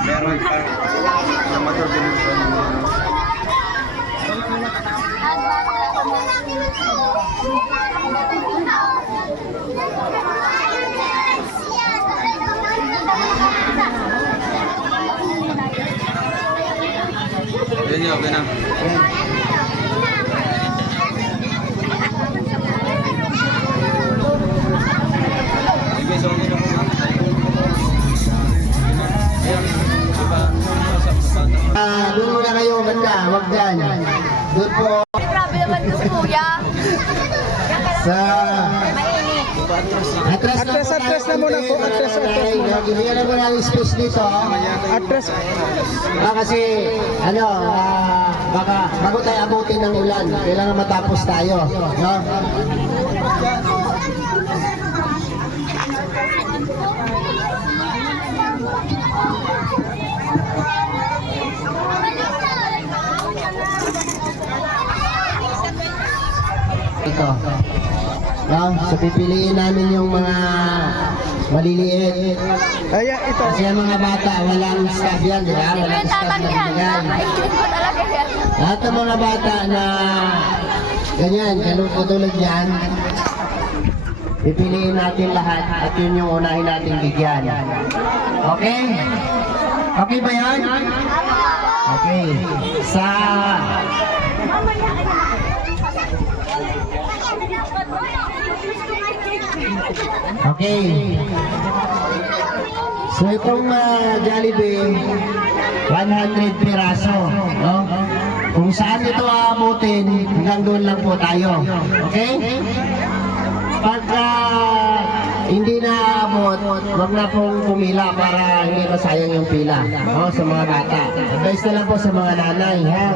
Meron pa na motor Yan yun, okay na. Sige, so hindi na po. Doon muna kayo, banda, wag dyan. Doon po. Grabe naman ko kuya. Sa... Atras na muna po. Atras Bigyan na muna ng space dito. Kasi, baka bago tayo abutin ng ulan, kailangan matapos tayo. No? Ito. No? So pipiliin namin yung mga maliliit. Ito. Kasi yung mga bata, walang staff yan, di ba? Walang staff na binigay. Lahat ng mga bata na ganyan, katulad yan, pipiliin natin lahat at yun yung unahin natin bigyan. Okay? Okay ba yan? Okay. Okay. So itong Jollibee, 100 piraso, no? Kung saan ito aabutin, hanggang doon lang po tayo. Okay? Pagka hindi na aabot, wag na pong pumila para hindi masayang yung pila, no? Sa mga bata. Advice na lang po sa mga nanay, ha?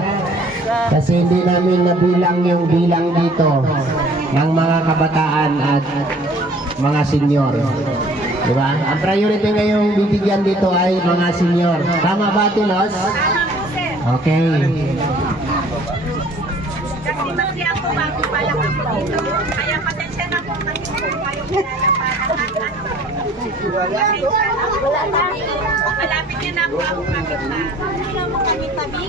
Kasi hindi namin nabilang yung bilang dito ng mga kabataan at mga senior. Diba? Ang priority ngayong bibigyan dito ay mga senior. Tama ba, Tinos? Okay. Kasi mali ako bago pa lang ako dito. Kaya pasensya na po kasi po kayong wala na. Malapit niya na po ako kapit na. Hindi na mo kami tabi.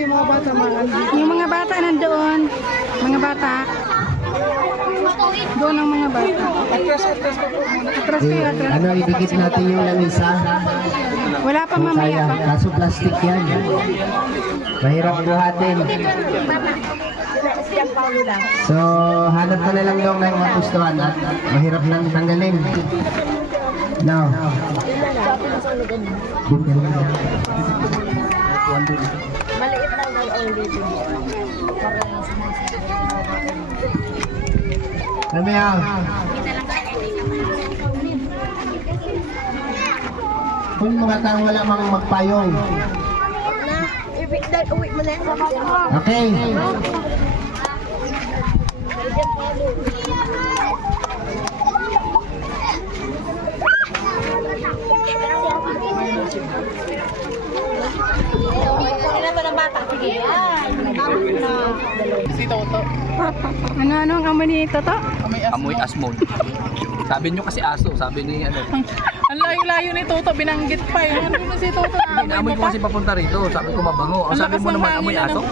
Yung mga bata, yung mga bata nandoon. Mga bata. Doon ang mga bata. Atras kayo, atras. Ano, idikit natin yung lamisa? Wala pa mamaya pa. Kaso plastic yan. Mahirap buhatin. So, hanap ka na lang daw ng mapustuhan at mahirap lang tanggalin. No. Maliit lang daw already. Kami kung mga tao wala mang magpayong. Uwi mo na yan sa mga. Okay. Si Toto. Ano ang amoy ni Toto? Amoy asmod. Sabi nyo kasi aso, sabi ni ano. Ang layo-layo ni Toto, binanggit pa eh. Ano na si Toto na Hindi, amoy ko kasi papunta rito. Sabi ko mabango. Ang sabi lakas mo ng naman hangin, amoy ano? aso.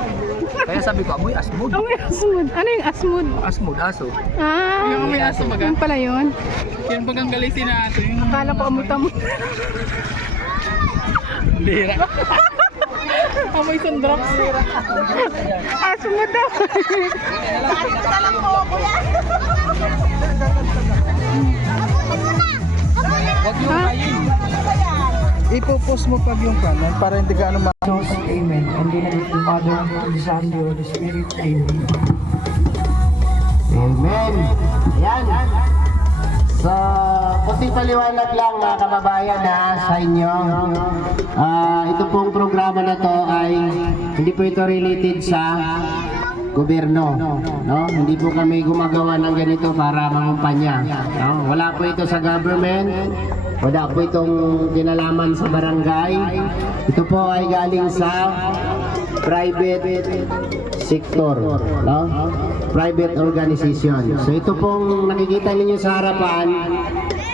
Kaya sabi ko amoy asmod. Amoy asmod. Ano yung asmod? Asmod, aso. Yung amoy aso baga? Yung pala yun. Yung bagang galisin natin. Akala ko amutamot. Lira. Amoy sundraps. Asmod daw. Huwag yung kain. Ipopost mo pag yung kanan para hindi ka ano Amen. And in the name of the Father, and the Son, and the Spirit. Amen. Amen. Ayan. So, kunting paliwanag lang mga kababayan sa inyo. Ito pong programa na to ay hindi po ito related sa gobyerno, no? Hindi po kami gumagawa ng ganito para mangumpanya, no? Wala po ito sa government, wala po itong kinalaman sa barangay. Ito po ay galing sa private sector, no? Private organization. So ito pong nakikita ninyo sa harapan,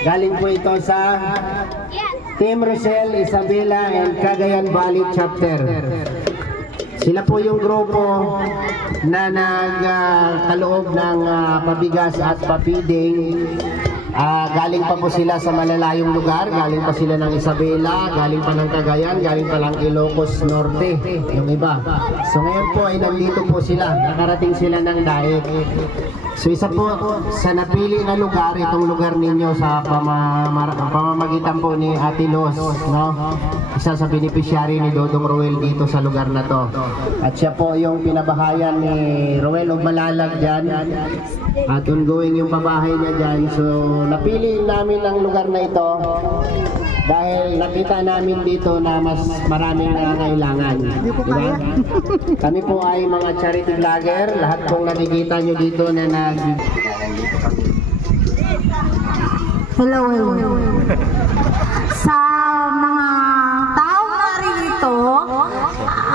galing po ito sa Team Rosel, Isabela, and Cagayan Valley Chapter. Sila po yung grupo na nagkaloob ng pabigas at papiding. Galing pa po sila sa malalayong lugar, galing pa sila ng Isabela, galing pa ng Cagayan, galing pa ng Ilocos Norte, yung iba. So ngayon po ay nandito po sila, nakarating sila ng Daet. So isa po sa napili na lugar, itong lugar ninyo sa pamamagitan po ni Ate Los, no? Isa sa beneficiary ni Dodong Roel dito sa lugar na to. At siya po yung pinabahayan ni Roel of Malalag dyan. At ongoing yung pabahay niya dyan. So napili namin ang lugar na ito dahil nakita namin dito na mas maraming nangangailangan. Diba? Kami po ay mga charity vlogger. Lahat pong nakikita nyo dito na Hello. Sa mga tao narito,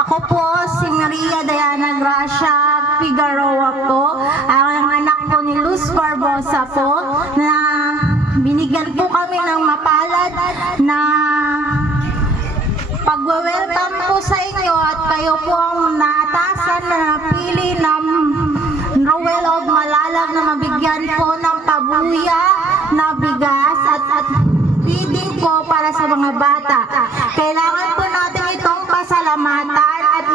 ako po si Maria Diana Gracia Figueroa po, ang anak po ni Luz Barbosa po, na binigyan po kami ng mapalad na pag-welcome po sa inyo at kayo po ang naatasan na napili ng Roel of Malalag na mabigyan po ng pabuya na bigas at feeding po para sa mga bata. Kailangan po natin itong pasalamatan at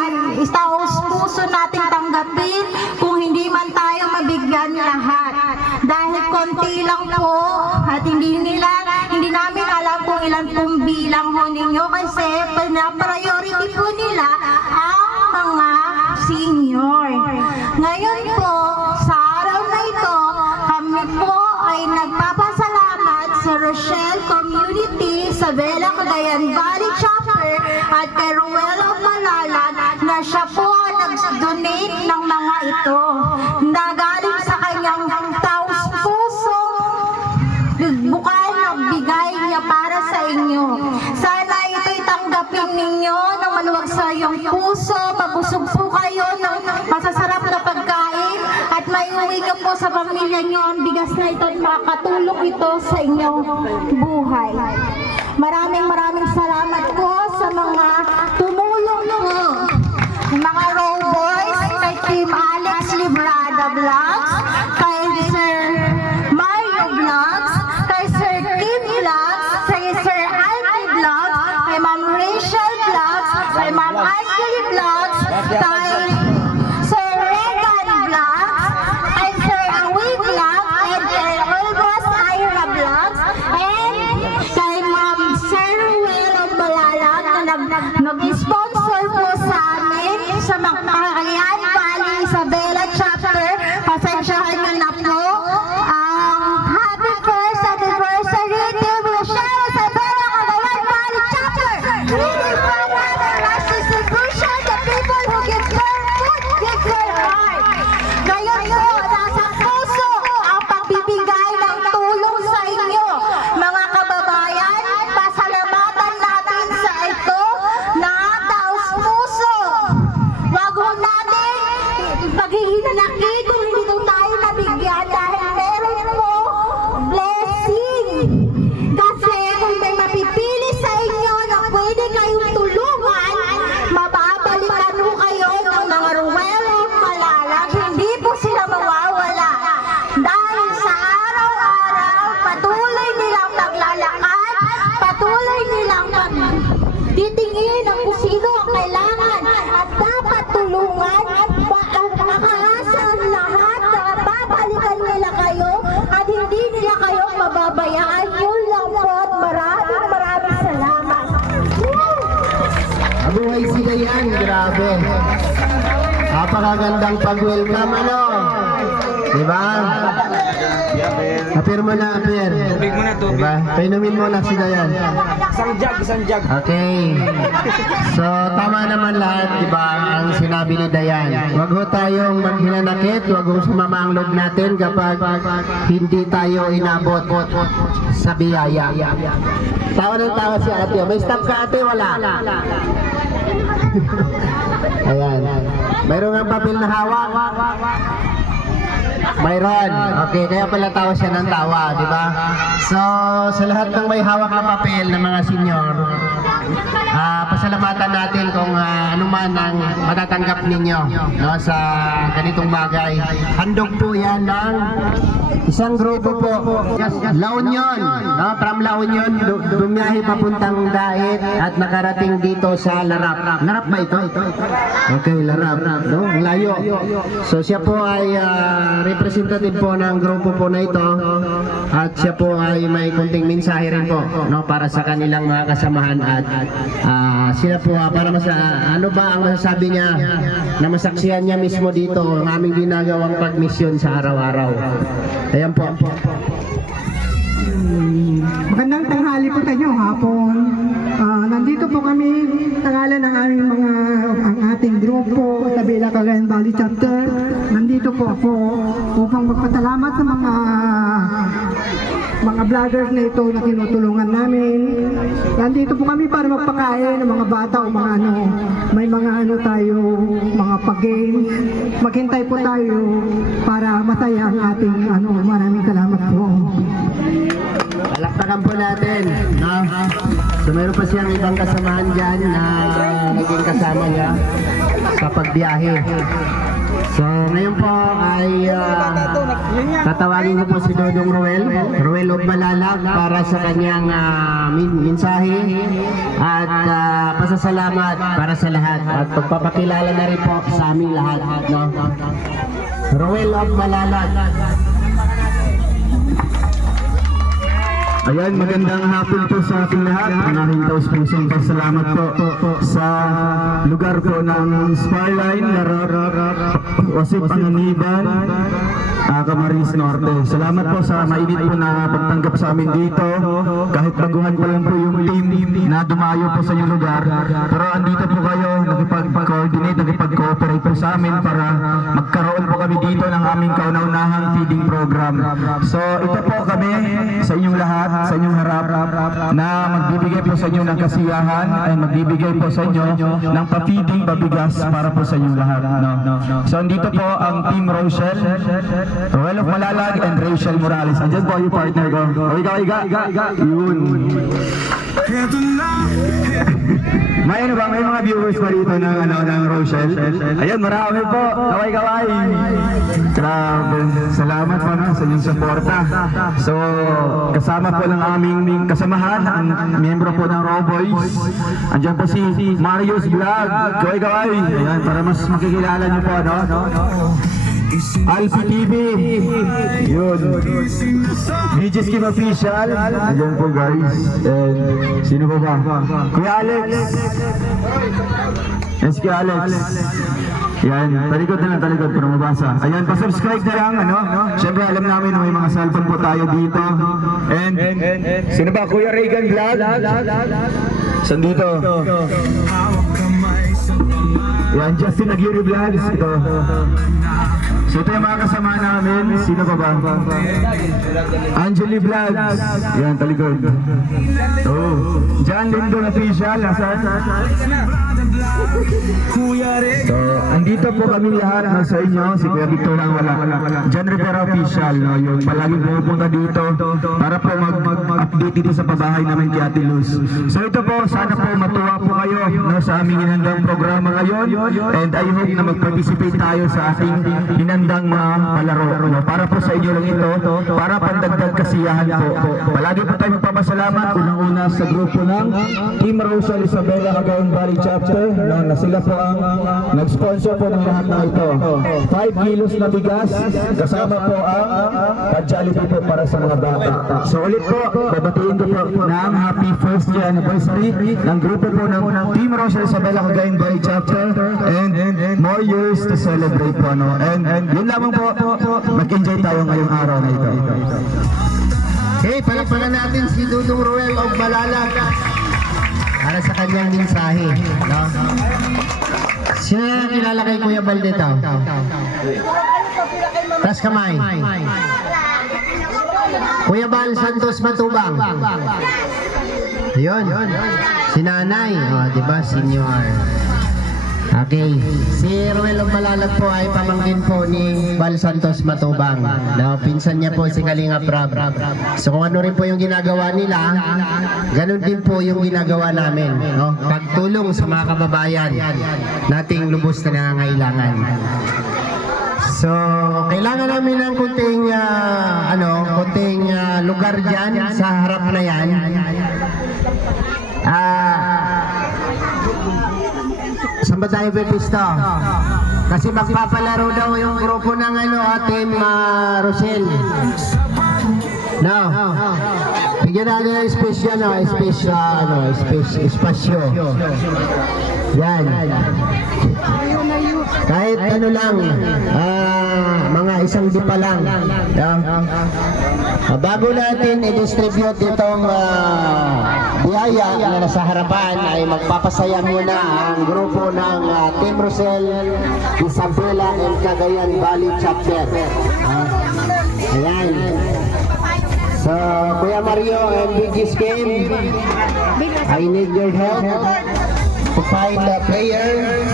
isaos puso natin tanggapin kung hindi man tayo mabigyan lahat. Dahil konti lang po at hindi namin alam kung ilan pong bilang ho ninyo kasi priority po nila ang mga senior. Ngayon po, sa araw na ito, kami po ay nagpapasalamat sa Rochelle Community, sa Isabela, Cagayan Valley Chapter at kay Roel of Malalag na siya po ang nag-donate ng mga ito na galing sa kanyang taus-puso bukal na bigay niya para sa inyo. Sana ito'y tanggapin ninyo ng maluwag sa iyong puso, mabusog po kayo ng masasarap na pagkain at maiuwi niyo po sa pamilya niyo ang bigas na ito at makakatulong ito sa inyong buhay. Maraming salamat po sa mga tumulong po. Mga Row Boys, kay Team Alex Librada Vlogs, kay Sir Mario Vlogs, kay Sir Kim Vlogs, kay Sir Alfie Vlogs, kay Ma'am Rachel Vlogs, kay Ma'am Ashley Vlogs, kay Sir Regan Vlogs, kay Sir Awi Vlogs, and kay Olbos Ira Vlogs, and kay Ma'am Sir Ruel of Malalag na nag-sponsor po sa amin sa Cagayan Valley Isabela Chapter. Pasensyahan nyo na po. Happy first anniversary to Rochelle Isabela Cagayan Valley Chapter. Leading from our last distribution, the people who give their food, give their heart. Ngayon po, nasa puso ang pagbibigay ng tulong sa inyo. Mga kababayan, pasalamatan natin sa ito na taos puso. Wag ho natin paghihinanaki kung hindi ko tayo nabigyan dahil meron po blessing. Kasi kung may mapipili sa inyo na pwede kayong tulungan, mababalikan ho kayo ng mga Roel of Malalag. Hindi po sila mawawala. Dahil sa araw-araw, patuloy nilang maglalakad, patuloy nilang titingin ang kung sino ang kailangan at dapat tulungan. Makaasa ang lahat na babalikan nila kayo at hindi nila kayo mababayaan. Yun lang po at maraming salamat. Mabuhay sila yan, grabe. Napakagandang pag-welcome, ano? Diba? Apir mo na, apir. Tubig muna, tubig. Diba? Painumin mo na si Dayan. Isang jug. Okay. So, tama naman lahat, diba, ang sinabi ni Dayan. Huwag ho tayong maghinanakit, huwag ho sumama ang loob natin kapag hindi tayo inabot sa biyaya. Tawa ng tawa si ate. May stop ka ate? Wala. Ayan. Mayroon ng papel na hawak. Mayroon. Okay, kaya pala tawa siya ng tawa, di ba? So, sa lahat ng may hawak na papel ng mga senior, pasalamatan natin kung ano man ang matatanggap ninyo, no, sa ganitong bagay. Handog po yan ng isang grupo po. La Union, no, from La Union, bumiyahe papuntang Dait at nakarating dito sa Larap. Larap ba ito? Okay, Larap. No? Ang layo. So siya po ay representative po ng grupo po na ito at siya po ay may kunting mensahe rin po, no, para sa kanilang mga kasamahan at sila po para ano ba ang masasabi niya na masaksihan niya mismo dito ang aming ginagawang pagmisyon sa araw-araw. Ayan po. Magandang tanghali po tayo hapon. Nandito po kami tangalan ng ang ating grupo sa Bela Cagayan Valley Chapter. Nandito po ako upang magpasalamat sa mga vloggers na ito na tinutulungan namin. Nandito po kami para magpakain ng mga bata o mga may mga tayo, mga pag-games. Maghintay po tayo para masaya ang ating maraming salamat po. Palakpakan po natin, no? So meron pa siyang ibang kasamahan dyan na naging kasama niya sa pagbiyahe. So ngayon po ay tatawagin ko po si Dodong Ruel of Malalag para sa kanyang mensahe at pasasalamat para sa lahat at pagpapakilala na rin po sa aming lahat, no? Ruel of Malalag. Ayan, magandang hapon po sa ating lahat. Ang aking taus-pusong pasalamat po sa lugar po ng Sparline, Larap, Wasip, Panganiban, Camarines Norte. Salamat po sa mainit po na pagtanggap sa amin dito. Kahit baguhan pa lang po yung team na dumayo po sa inyong lugar. Pero andito po kayo, nakipag-coordinate, nakipag-cooperate po sa amin para magkaroon po kami dito ng aming kauna-unahang feeding program. So ito po kami sa inyong lahat, sa inyong harap na magbibigay po sa inyo ng kasiyahan ay magbibigay po sa inyo ng pa-feeding, pabigas para po sa inyong lahat. No? So andito po ang Team Rochelle, Ruel of Malalag and Rachel Morales. Andyan po yung partner ko. O ikaw, yun. May mga viewers pa dito ng Rochelle? Ayun, marami po. Kaway. Grabe. Salamat po sa inyong suporta. So, kasama po ng aming kasamahan, ang miyembro po ng Roboys. Andyan po si Marius Vlog. Kaway. Ayan, para mas makikilala niyo po, no? Alfie TV. Yun. BJ's Kim Official. Ayan po guys. And sino pa ba? Kuya Alex. Yes, Kuya Alex. Yan, talikod na lang, talikod para mabasa. Ayan, pa-subscribe na lang, Siyempre alam namin may mga cellphone po tayo dito. And sino ba? Kuya Reagan Vlog. Saan dito? Yan, Justin Aguirre Vlogs. Ito. So ito yung mga kasama namin. Sino pa ba? Angeli Vlogs. Yan, talikod. Oh. John Lindon Official. Asan? So, andito po kami lahat sa inyo. Si Kuya Victor ang wala. John Rivera Official. No? Yung palaging pumupunta dito para po mag-update dito sa pabahay namin kay Ate Luz. So ito po, sana po matuwa po kayo, no, sa aming hinandang programa ngayon. And I hope na mag-participate tayo sa ating hinandang mga palaro. No? Para po sa inyo lang ito, para pandagdag kasiyahan po. Palagi po tayo magpapasalamat. Unang-una sa grupo ng Team Rochelle Isabela Cagayan Valley Chapter, no, na sila po ang nag-sponsor po ng lahat ng ito. 5 kilos na bigas, kasama po ang pa-Jollibee po para sa mga bata. So ulit po, babati babatiin ko po ng happy first year anniversary ng grupo po ng Team Rochelle Isabela Cagayan Valley Chapter and more years to celebrate po. No? And yun lamang po, mag-enjoy tayo ngayong araw na ito. Okay, palakpakan natin si Dudong Ruel of Malalag para sa kanyang mensahe. No? Sino na kilala kay Kuya Bal dito? Tas kamay. Kuya Bal Santos Matubang. Yun. Si Nanay. O, diba? Senior. Okay. Si Ruel of Malalag po ay pamangkin po ni Bal Santos Matubang. No, pinsan niya po si Kalinga Prab. So kung ano rin po yung ginagawa nila, ganun din po yung ginagawa namin. No? Pagtulong sa mga kababayan nating lubos na nangangailangan. So, kailangan namin ng kunting lugar dyan sa harap na yan. Saan ba tayo pipisto? Kasi magpapalaro daw yung grupo ng Team Rochelle. No. Bigyan natin ng espasyo. Yan. Kahit ano lang, mga isang dipa lang. Bago natin i-distribute itong biyaya na nasa harapan, ay magpapasaya muna ang grupo ng Team Rochelle Isabela and Cagayan Valley Chapter. Ayan. So, Kuya Mario and Biggie Game, I need your help to find the player.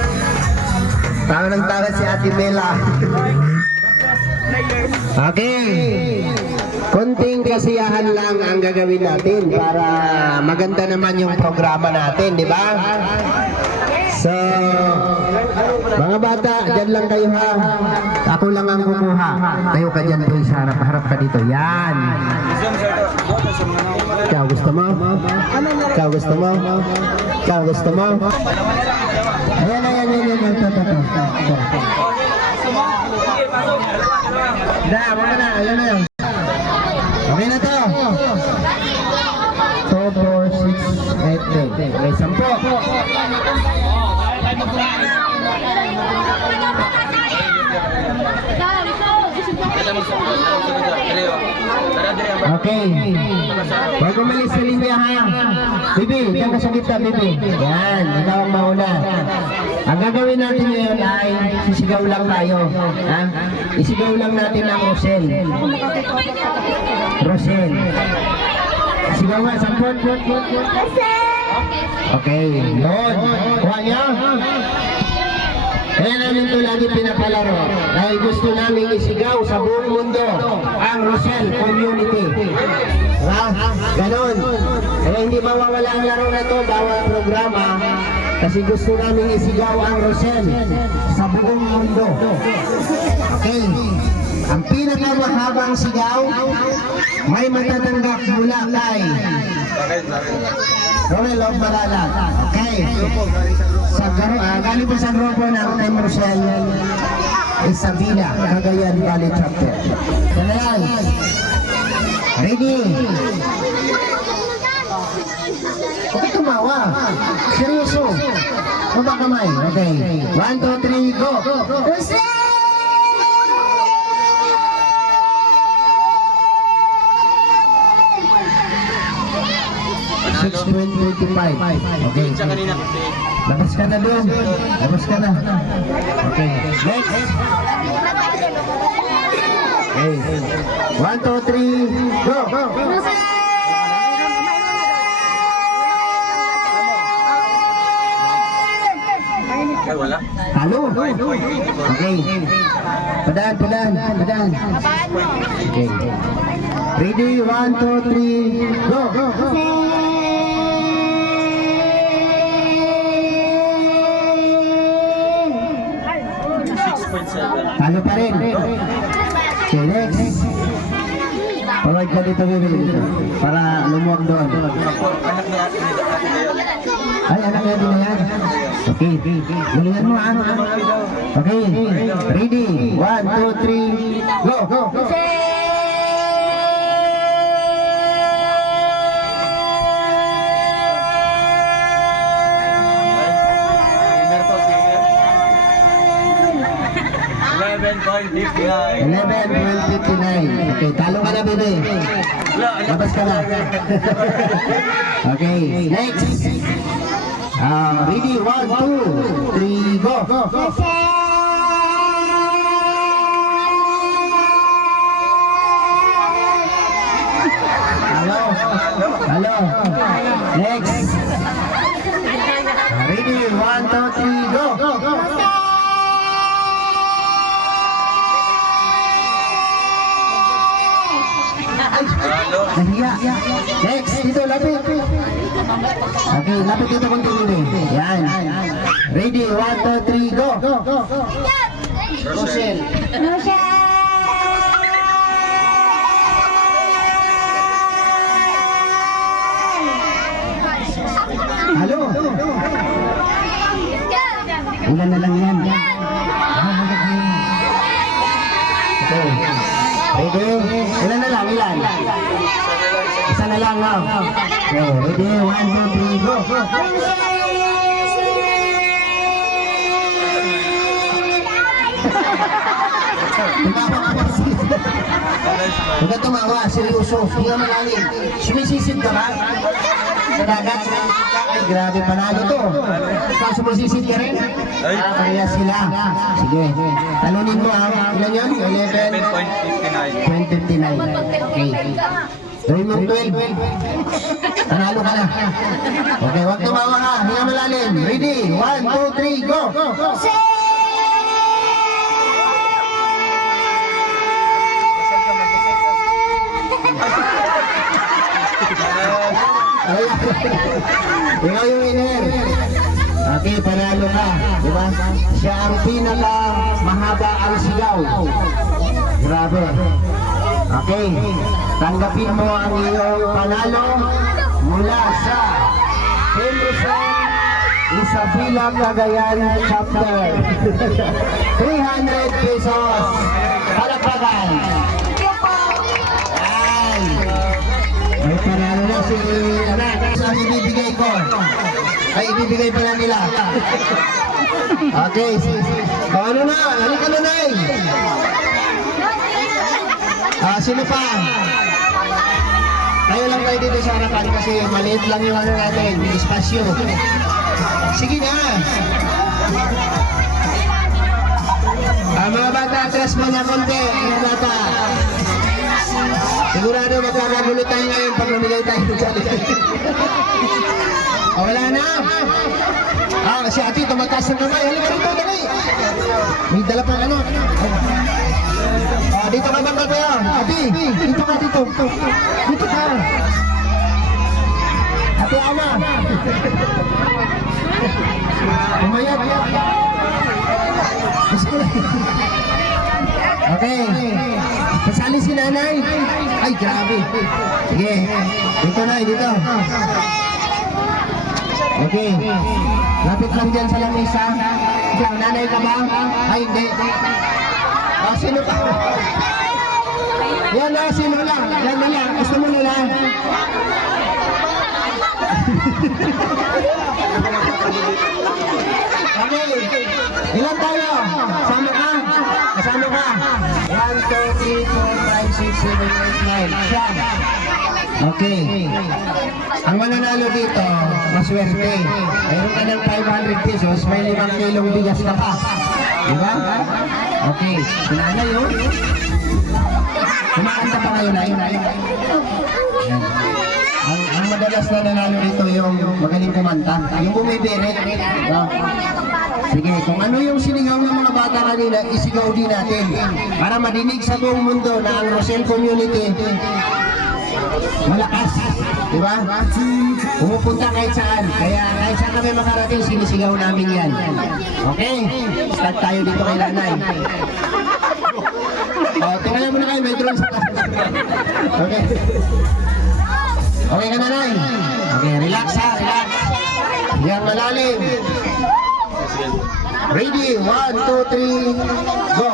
Tama ng tama si Ate Mela. Okay. Konting kasiyahan lang ang gagawin natin para maganda naman yung programa natin, di ba? So, mga bata, dyan lang kayo ha. Ako lang ang kumuha. Tayo ka dyan, boy, sa harap ka dito. Yan. Ikaw gusto mo? Ikaw gusto mo? Ikaw gusto mo? Ayan. Wala na. Ayan na yun. Okay na to. 2, 4, 6, 8, 9. May 10. Okay. Bago umalis sa linya ha. Bibi, diyan ka sa gitna, Bibi. Yan, ikaw ang mauna. Ang gagawin natin ngayon ay sisigaw lang tayo. Ha? Isigaw lang natin ang Rochelle. Rochelle. Sigaw nga, sampun. Okay, yun. Kuha niyo. Kaya namin ito lagi pinapalaro dahil gusto namin isigaw sa buong mundo ang Rochelle Community. Diba? Ganon. Kaya hindi mawawala ang laro na ito bawat programa kasi gusto namin isigaw ang Rochelle sa buong mundo. Okay. Ang pinakamahabang sigaw may matatanggap mula kay Ruel of Malalag. Okay. Galing po sa grupo ng Team Rochelle Isabela Cagayan Valley Chapter. Sana yan. Ready? Okay, tumawa. Seryoso. Baba kamay. Okay. 1, 2, 3, go. Rochelle! 6.25. Okay. Labas ka na doon. Labas ka na. Okay. Next. Okay. 1, 2, 3, go. Halo. Okay. Padaan. Okay. Ready, 1, 2, 3, go. Halo pa rin. Okay, next. Pawag ka dito, Bibi. Para lumuwag doon. Ay, anak niya din na yan. Okay. Galingan mo, ano. Okay. Ready. 1, 2, 3, go. 11.59. Okay, talo ka na, bebe. Labas ka na. Okay, next. Ready, 1, 2, 3, go. Hello. Next. Ready, 1, 2, 3, go. Nahiya. Next, dito, lapit. Okay, lapit dito kung tingin. Yan. Ready, 1, 2, 3, go. Rochelle. Halo. Ilan na lang yan. Okay. Ready? Ilan na lang, ilan? Isa na lang, no? Okay, ready? 1, 2, 3, go! Huwag ka tumawa, seryoso. Hindi ka malalim. Sumisisid ka ba? Sa dagat, sumisisid ka? Ay, grabe, panalo to. Ikaw sumisisid ka rin? Kaya sila. Sige. Talunin mo ha. Ilan yun? 11.59. Okay. Gawin mo 12. Panalo ka na. Okay, huwag tumawa ka. Hindi ka malalim. Ready? 1, 2, 3, go! Ikaw yung winner. Okay, panalo ka. Diba? Siya ang pinaka mahaba ang sigaw. Grabe. Okay. Tanggapin mo ang iyong panalo mula sa Henderson Isabela Cagayan Chapter. 300 pesos. Palakpakan. Yan. May panalo na si anak. Ang ibibigay ko. Ay, ibibigay pala nila. Okay. O, ano na? Halika na, Nay. Sino pa? Tayo lang kayo dito sa harapan kasi maliit lang yung ano natin, espasyo. Sige na. Mga bata, atras mo na konti. Mga bata. Sigurado magkakagulo tayo ngayon pag namigay tayo ng Jollibee. Wala na. Si ate, tumataas ng kamay. Halika rito, dali. May dala pang ano. Dito ka bangka kayo. Ate, dito ka dito. Dito ka. Ate Ana. Umayat. Okay. Kasali si nanay. Ay, grabe. Sige. Dito na, dito. Okay. Lapit lang dyan sa lamisa. Ikaw, nanay ka ba? Ay, hindi. Sino ka? Yan na, sino lang. Yan na lang. Gusto mo na lang. Okay. Ilan tayo? Sama ka? Kasama ka? 1, 2, 3, 4, 5, 6, 7, 8, 9. Siyam. Okay. Ang mananalo dito, maswerte. Mayroon ka ng 500 pesos, may 5 kilong bigas ka pa. Diba? Okay. Sinanay yun. Kumakanta pa ngayon na yun. Ang madalas na nanalo dito yung magaling kumanta. Yung bumibirit. Diba? Sige, kung ano yung sinigaw ng mga bata kanina, isigaw din natin. Para madinig sa buong mundo na ang Rochelle Community malakas. Diba? Pumupunta kahit saan. Kaya kahit saan kami makarating, sinisigaw namin yan. Okay? Start tayo dito kay Lanay. Tingnan mo na kayo, may drone sa taas. Okay. Okay ka na, Nay? Okay, relax ha, relax. Yan, malalim. Ready? 1, 2, 3, go!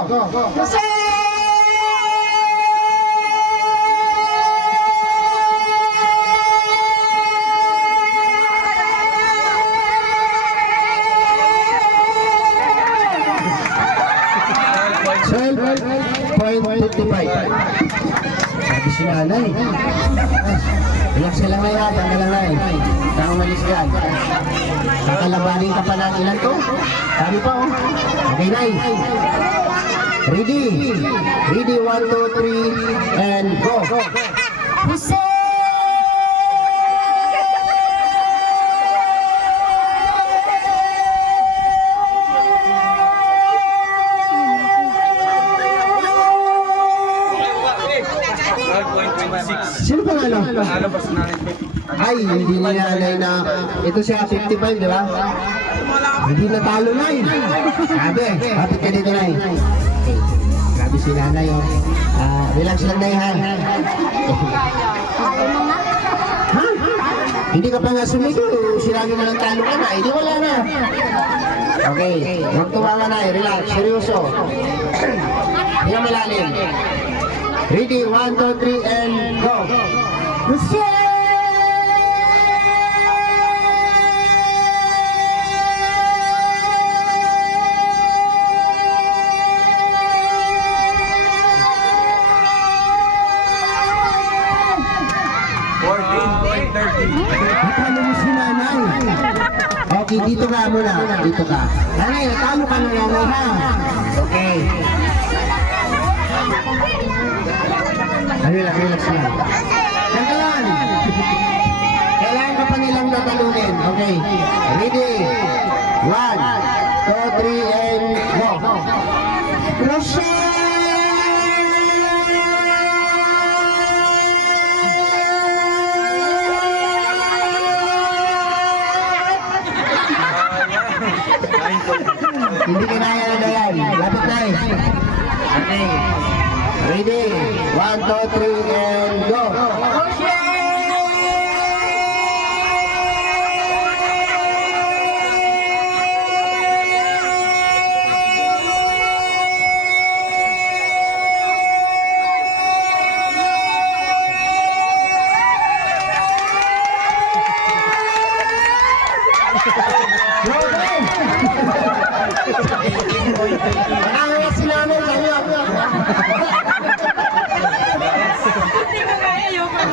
ha. Diyan ka lang, Nay. Saka umalis yan. Kakalabanin ka pa ng ilan to? Sabi pa, oh. Okay, Nay. Ready? Ready, 1, 2, 3, and go. Jose! Sino panalo? Ay, hindi nilalay na. Ito siya, 55, di ba? Hindi natalo, Nay. Sabi, kapit ka dito, Nay. Grabe si Nanay, oh. Relax lang, Nay, ha? Ha? Hindi ka pa nga sumigaw. Sinabi mo lang talo ka na. Hindi wala na. Okay, huwag tumawa, Nay. Relax, seryoso. Hindi malalim. Ready, 1, 2, 3, and go. Jose! Natalo mo si Nanay. Okay, dito ka muna. Dito ka. Nanay, natalo ka na Nanay, ha? Okay. Relax lang. Tanggalan. Kailangan ka pa nilang tatalunin. Okay. Ready? 1, 2, 3, and go. Rochelle! Hindi kinaya na Dayan. Lapit na eh. Okay. Ready? 1, 2, 3, and go. Nakakaya si Nanay.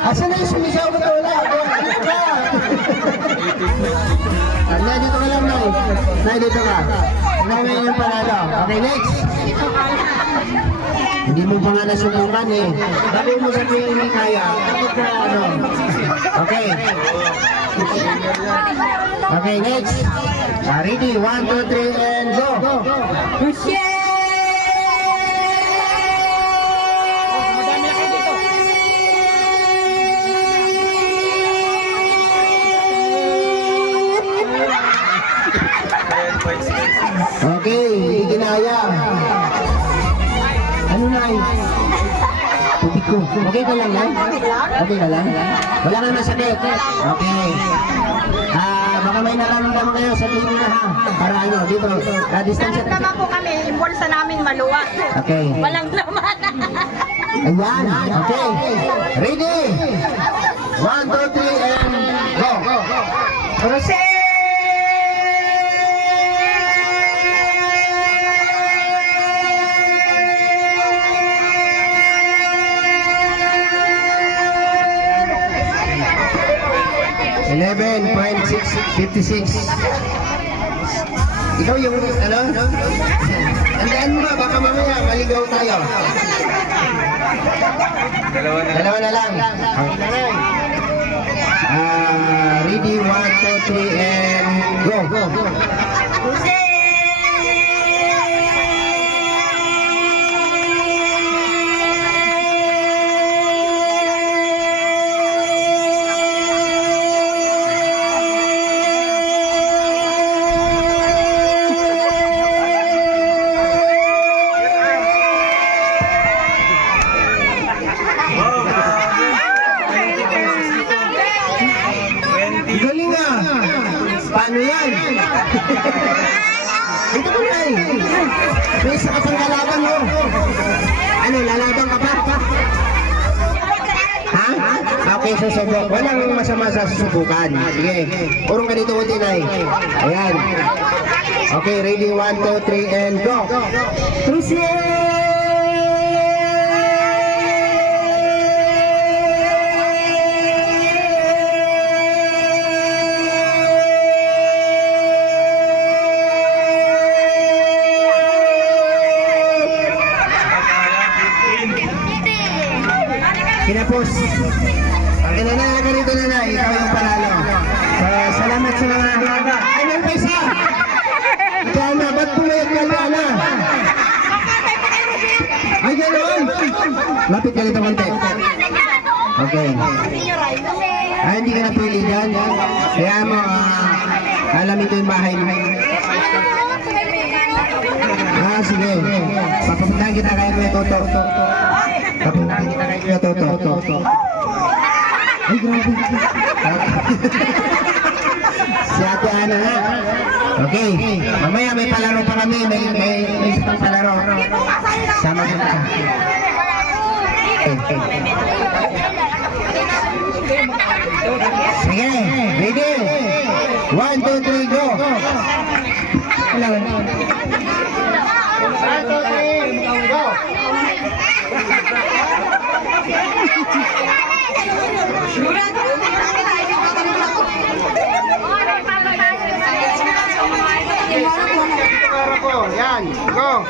Asan na yung sumisaw ko na wala? Nay, dito ka lang, Nay. Nay, dito ka. Nay, may yung panalo. Okay, next. Hindi mo pa nga nasubukan eh. Bago mo sabihin hindi kaya. Bakit ka ano? Okay. Okay, next. Ready? 1, 2, 3, and go. Okay, hindi ginaya. Ano na eh? Tubig ko. Okay ka lang, Nay? Okay ka lang? Wala na masakit. Okay. Baka may nararamdaman kayo sa TV na ha. Para ano, dito. Distansya. Naman po kami, yung bulsa namin maluwag. Okay. Walang laman. Ayan. Okay. Ready? 1, 2, 3, and go. Proceed! $11.56. Ikaw yung ano? Tandaan mo ba? Baka mamaya maligaw tayo. Dalawa na lang. Ready, 1, 2, 3, and go. Galing nga. Paano yan? Ito ko na eh. May isa ka pang lalaban mo. Ano, lalaban ka pa? Ha? Okay, susubok. Walang masama sa susubukan. Sige. Urong ka dito, Utinay. Ayan. Okay, ready? 1, 2, 3, and go. Kinapos. Ang nanay ka rito nanay, ikaw yung panalo. So, salamat sa mga ay may pesa. Diana, ba't pumayag ka Diana? Ay ganoon. Lapit ka dito konti. Okay. Ay hindi ka napili dyan. Kaya mo, alamin ko yung bahay mo. Sige. Papapuntahan kita kay Kuya Toto. Papapuntahan kita kay Kuya Toto. Ay, grabe. Si Ate Ana nga. Okay. Mamaya may palaro pa kami. May isang palaro. Sama kita. Sige. Ready? 1, 2, 3, go. Hello. 1, 2, 3, go! Yan, go!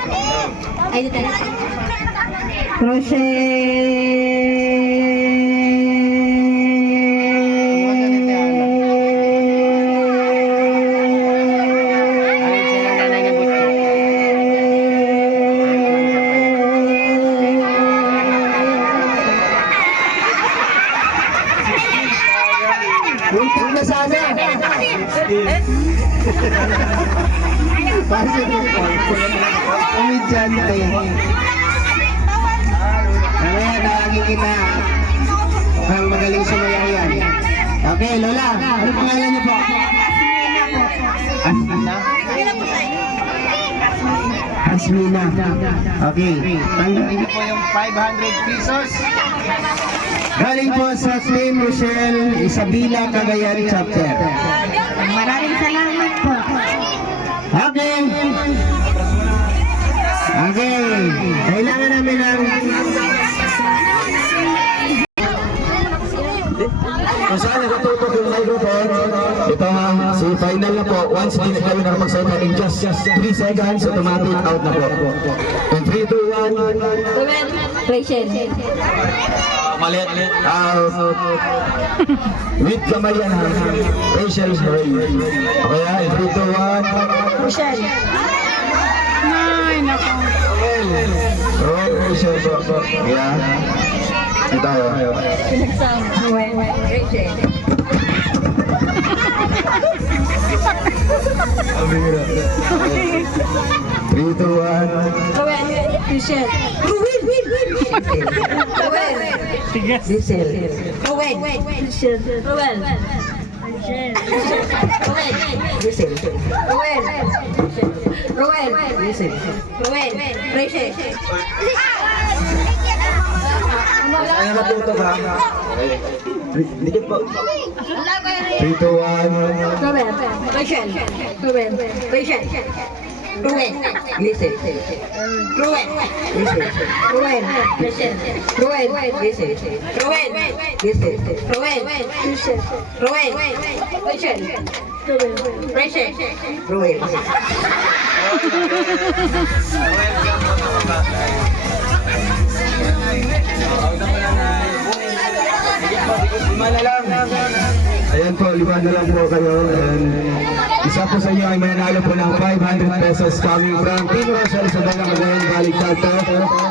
Buntik na sana. Kasi komedyante. Kaya tawagin kita. Ang magaling sumayaw yan. Okay, Lola. Ano pangalan niyo po? Asmina? Asmina. Okay. Tanggapin niyo po yung 500 pesos. Galing po sa Team Rochelle, Isabela, Cagayan Chapter. Maraming salamat po. Okay. Okay. Kailangan namin ng... Kung saan nakatutok yung microphone, ito si final na po. Once hindi na kami nakapagsalita in just 3 seconds, automatic out na po. In 3, 2, 1. Rachel. Maliit. With kamay yan ha. Rachel Ray. Okay ha, in 3, 2, 1. Rachel. Ay, nako. Rachel. Yeah. Ito tayo. Rachel. Ang bihira. 3, 2, 1. Rachel. Ruel. Rachel. Ruel. Rachel. Ruel. Ruel. Rachel. Ano natutok ha? Dikit po. 3, 2, 1. Ruel. Rachel. Ruel. Rachel. Ruel. Listen. Ruel. Listen. Ruel. Listen. Ruel. Listen. Ruel. Listen. Ruel. Listen. Ruel. Rachel. Rachel. Ruel. Lima na lang. Ayan po, 5 na lang po kayo. And isa po sa inyo ay mananalo po ng 500 pesos coming from Team Rochelle sa Dalang Cagayan Valley Chapter.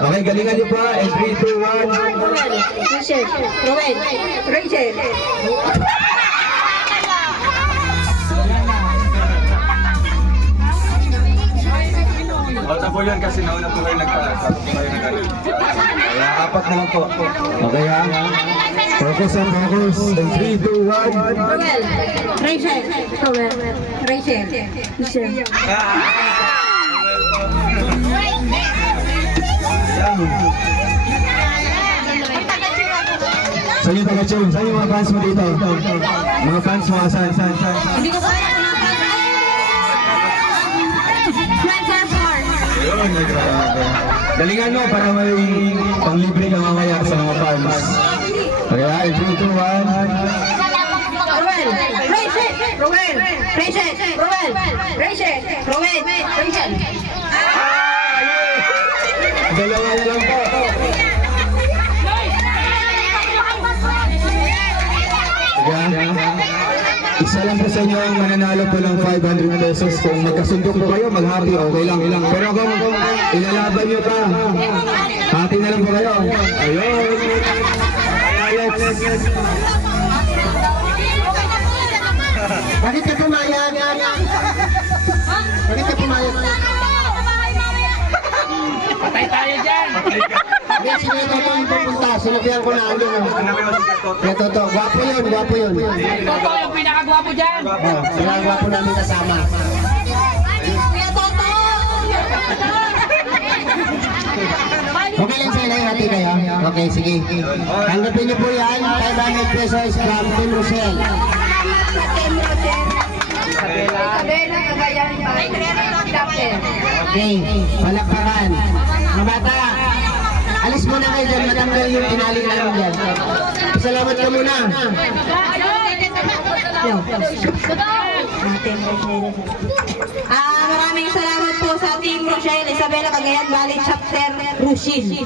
Okay, galingan niyo po. And 3, 2, 1. Rachel. Ruel. Rachel. Bata po yun kasi nauna po kayo Kaya 4 na lang po. Okay ha? Focus and focus. And 3, 2, 1. Ruel. Rachel. Ruel. Rachel. Rachel. Saan yung taga-tune? Saan yung mga fans mo dito? Mga fans mo, saan? Hindi ko kaya na Yun, grabe. Galingan mo para may panglibre ka mamaya sa mga fans. Kaya, 3, 2, 1. Ruel. Rachel. Ruel. Rachel. Ruel. Rachel. Ruel. Rachel. Dalawa na lang po. Isa lang po sa inyo ang mananalo po ng 500 pesos. Kung magkasundo po kayo, mag-happy, okay lang. Pero kung ilalaban nyo pa, happy na lang po kayo. Ayun. Alex. Bakit ka pumayag? Bakit ka pumayag? Patay tayo dyan! Hindi, sino ito yung pupunta? Sinabihan ko na ano. Kaya Toto, gwapo yun, gwapo yun. Toto yung pinakagwapo dyan! Oh, pinagwapo namin kasama. Kuya Toto! Okay lang sa'yo na yung hati kayo? Okay, sige. Tanggapin niyo po yan, 500 pesos from Team Rochelle. Okay, palakpakan. Mga bata, alis muna kayo dyan, matanggal yung tinali namin dyan. Salamat ka muna. Maraming salamat po sa Team Rochelle, Isabela Cagayan Valley Chapter Rushil.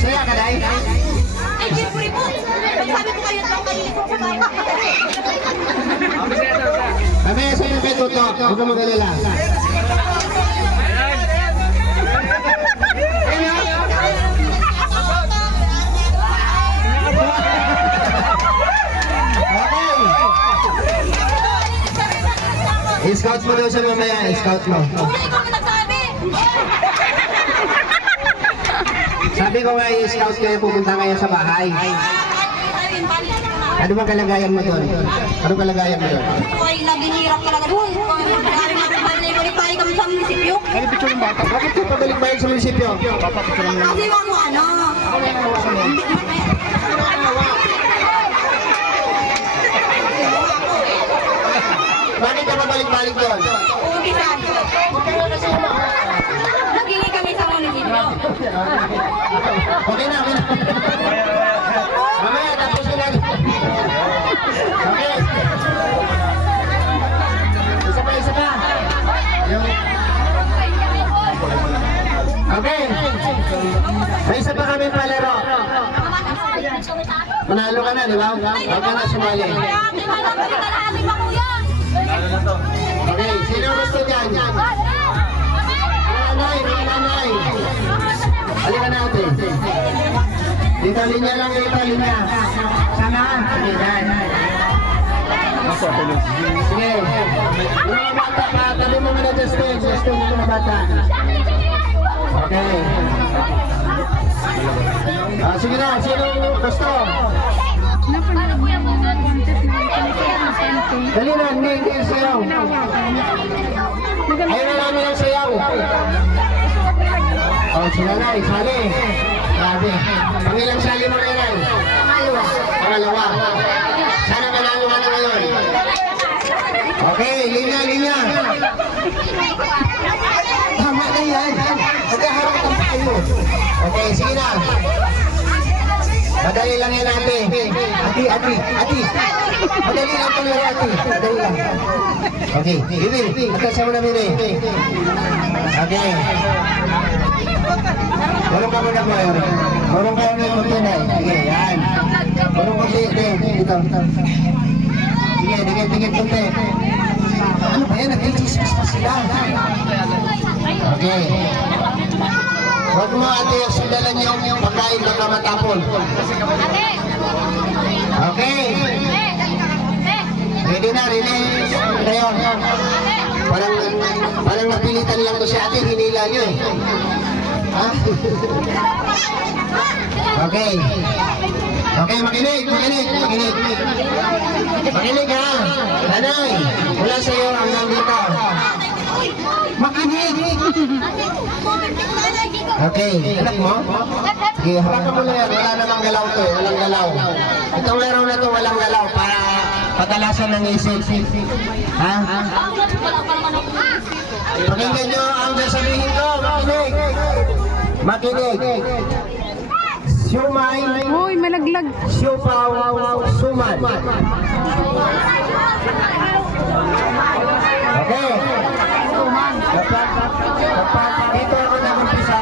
Saya ka, Day? Ay, siyempre po! Sabi ko kayo daw kayo sa bahay. Mamaya sa'yo kay Toto, huwag ka mag-alala. I-scout mo daw siya mamaya, i-scout mo. Ikaw na nagsabi! Sabi ko nga i-scout kayo, pupunta kayo sa bahay. Ano bang kalagayan mo doon? Anong kalagayan mo doon? Ay, naghihirap talaga doon. Maraming matibalik kami sa munisipyo. Bakit ka pabalik-balik sa munisipyo? Kasi mga ano. Bakit ka pabalik-balik doon? Umpisan. Naghingi kami sa munisipyo. Okay na, okay na. Mamaya, tapos na lang. Okay. Isa pa. Okay. May isa pa kami palaro. Manalo ka na, di ba? Huwag ka na sumali. Okay, sino gusto dyan? Nanay. Halika natin. Dito linya lang, dito linya. Sana? Sige, dyan. Sige. Yung mga bata pa, tabi mo muna dyan stage. Justin, yung mga bata. Okay. Sige na, sino gusto? Dali na, hindi yung sayaw. Ayaw na namin ang sayaw. Oh, sila na, isali. Grabe. Pangilang sali mo na yan. Pangalawa. Sana manalo ka na ngayon. Okay, linya. Tama na yan. Magkaharap pa kayo. Okay, sige na. Madali lang yan, ate. Ate. Madali lang ito laro, ate. Madali lang. Okay, Bibi. Magkasya mo na, Bibi. Okay. Marong ka muna, Boy. Marong kayo ng konti na. Sige, yan. Marong konti. Dito. Sige, dikit konti. Ano ba yan? Nag-chismis pa sila. Okay. Huwag mo, ate, sundalan yung pagkain baka matapon. Okay. Ready na, ready. Kayo. Parang napilitan lang to si ate, hinila nyo eh. Ha? Okay. Okay, makinig. Makinig ha. Nanay, mula sa iyo hanggang dito. Makinig. Okay, anak mo? Okay, hawakan mo lang yan. Wala namang galaw to eh. Walang galaw. Itong laro na to walang galaw para patalasan ng isip. Ha? Pakinggan nyo ang sasabihin ko. Makinig. Siumay. Uy, malaglag. Siupaw. Suman. Okay. Kapag dito ako nag-umpisa,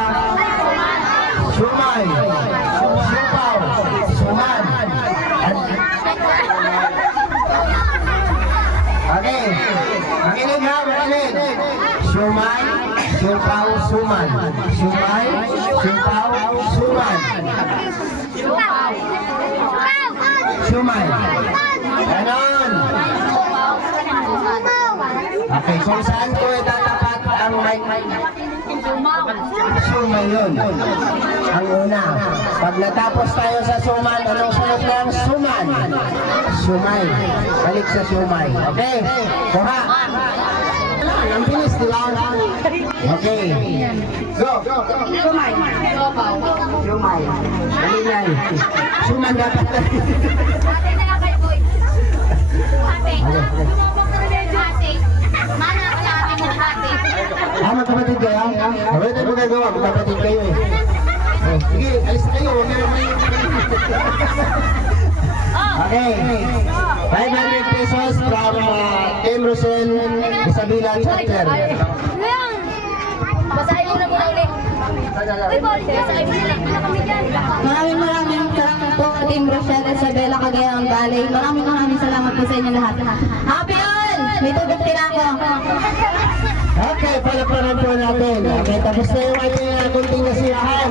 Makinig ha, makinig. Siumay, siupaw, suman. Siumay, siupaw, suman. Siumay. Ganon. Okay, kung saan ko itatapat ang mic? Sumay yun. Ang una. Pag natapos tayo sa suman, anong sunod ng suman? Sumay. Balik sa sumay. Okay? Kuha. Ang bilis, di ba? Okay. Go. Sumay. Sumay. Malingay. Suman dapat. Magkapatid kayo? Wala tayo magagawa, magkapatid kayo eh. Oh, sige, alis na kayo. Okay. 500 pesos from Team Rosel, Isabela Chapter. Basahin mo na muna ulit. Basahin mo na kami dyan. Maraming salamat po Team Rochelle at Isabela Cagayan Valley. Maraming salamat po sa inyo lahat. Happy all! May tubig ako. Okay, palaparan po natin. Okay, tapos na yung ating kunting nasiyahan.